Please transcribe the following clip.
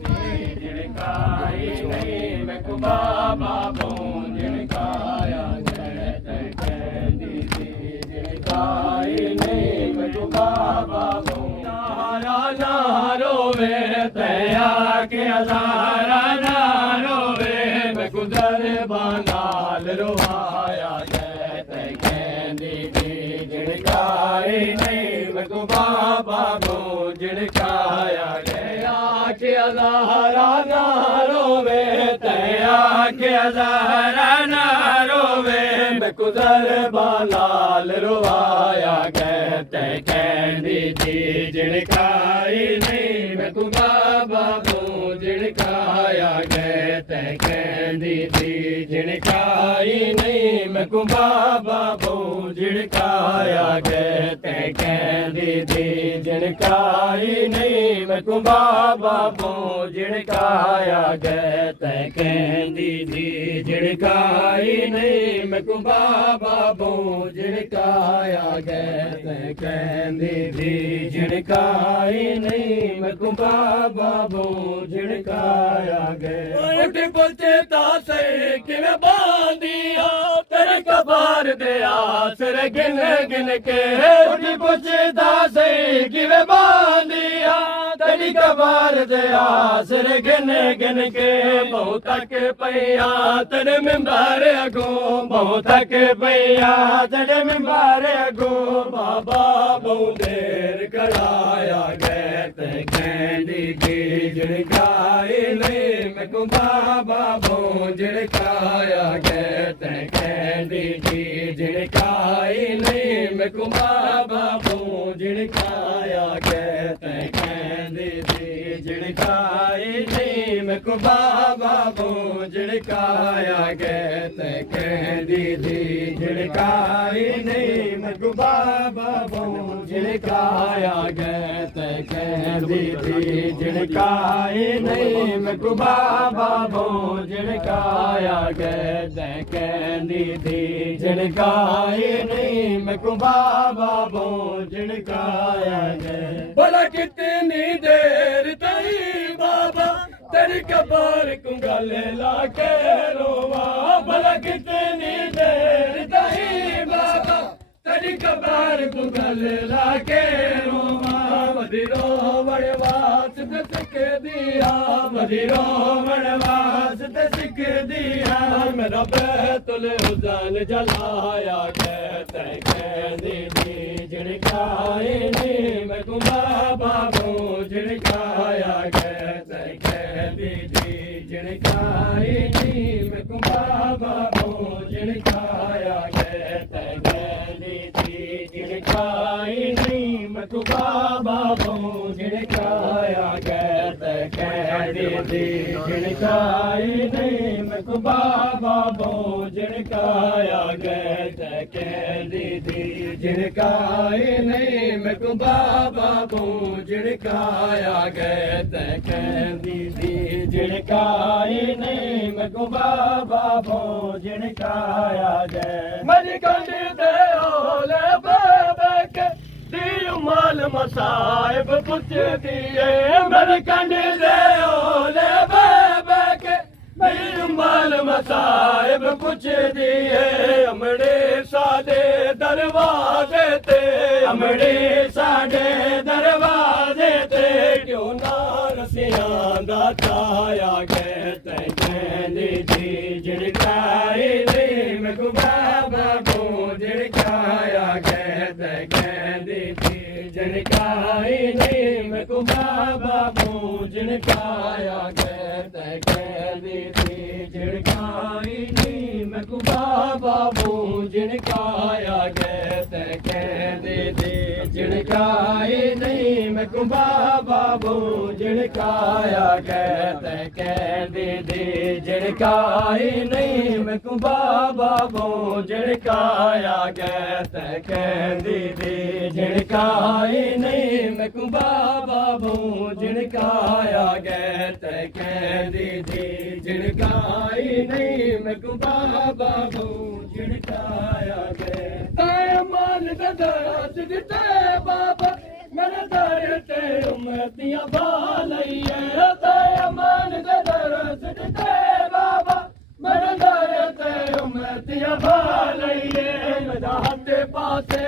झिड़काई नहीं मैं को बाबा बहू झिड़काया गए कहती थी झिड़काई नहीं मैं को बाबा बहू नारा ना रोवे तया के हजारा ना रोवे मैं गुजर बनाल रोवाया गए कहती थी झिड़काई नहीं मैं को बाबा बहू झिड़काया गया के हजारा ना रोवे तया के हजारा ना रोवे मैं गुजर बनाल रोवाया कहते कहती थी झिड़काई नहीं मैं को बाबा बहू झिड़काया कहते कहती थी झिड़काई नहीं मैं को बाबा बहू झिड़काया कहते कहती थी झिड़काई नहीं मैं को बाबा बहू झिड़काया कहते कहती थी झिड़काई नहीं मैं को बाबा बहू झिड़काया कहते कहती थी झिड़काई नहीं मैं को बाबा बहू झिड़काया गए उठ बोलते तासे कि मैं बांधिया तेरे कबार दे आसर गिन गिन के उठ बोलते तासे कि मैं बांधिया तेरी कबार दे आसर गिन गिन के बहुत तक पैया तेरे मिंबर अगो बहुत तक पैया तेरे मिंबर अगो बाबा बहुत देर कराया गए कहती थी झिड़काई नहीं मैं को बाबा बहू झिड़काया गए कहती थी झिड़काई नहीं मैं को बाबा बहू झिड़काया गए कहती थी झिड़काई नहीं मैं को बाबा बहू झिड़काया गए कहती थी झिड़काई नहीं मैं को बाबा बहू झिड़काया गए कहती थी झिड़काई नहीं मैं को बाबा बहू झिड़काया गए कहती थी झिड़काई नहीं मैं को बाबा बहू झिड़काया गए भला कितनी देर तई बाबा तेरी कबार को गले लाके रोवा भला कितनी देर तई बाबा तेरी कबार को गले लाके रोवा मदिरो वड़वास ते सिख दिया मदिरो वड़वास ते सिख दिया मेरा बैतुल हुसैन जलाया कहते कहती थी झिड़काई नहीं मैं को बाबा बहू झिड़काया कहते कहती थी झिड़काई नहीं मैं को बाबा बहू झिड़काया कहते कहती थी झिड़काई नहीं मैं को बाबा बहू झिड़काया कहते कहती थी झिड़काई नहीं मैं को बाबा बहू झिड़काया कहते कहती थी झिड़काई नहीं मैं को बाबा बहू झिड़काया कहते कहती थी झिड़काई नहीं मैं को बाबा बहू झिड़काया गए मरी कंड दे ओले बाबा के दी माल मसाइब पुछ दिए मरी कंड दे ओले बाबा के दी माल मसाइब पुछ दिए अमड़े सादे दरवाजे ते अमड़े सादे दरवाजे ते क्यों ना रसियां दा छाया कहते कहती थी झिड़काई नहीं मैं को बाबा बहू झिड़काया कहते कहती थी झिड़काई नहीं मैं को बाबा बहू झिड़काया कहते कहती थी झिड़काई नहीं मैं को बाबा बहू झिड़काया कहते कहती थी झिड़काई नहीं मैं को बाबा बहू झिड़काया कहते कहती थी झिड़काई नहीं मैं को बाबा बहू झिड़काया कहते कहती थी झिड़काई नहीं मैं को बाबा बहू झिड़काया कहते कहती थी झिड़काई नहीं मैं को बाबा बहू झिड़काया कहते मान गदास दिते बाबा मेरे दर ते उम्मतियां बालैया ते दिया भालइए नदा हते पासे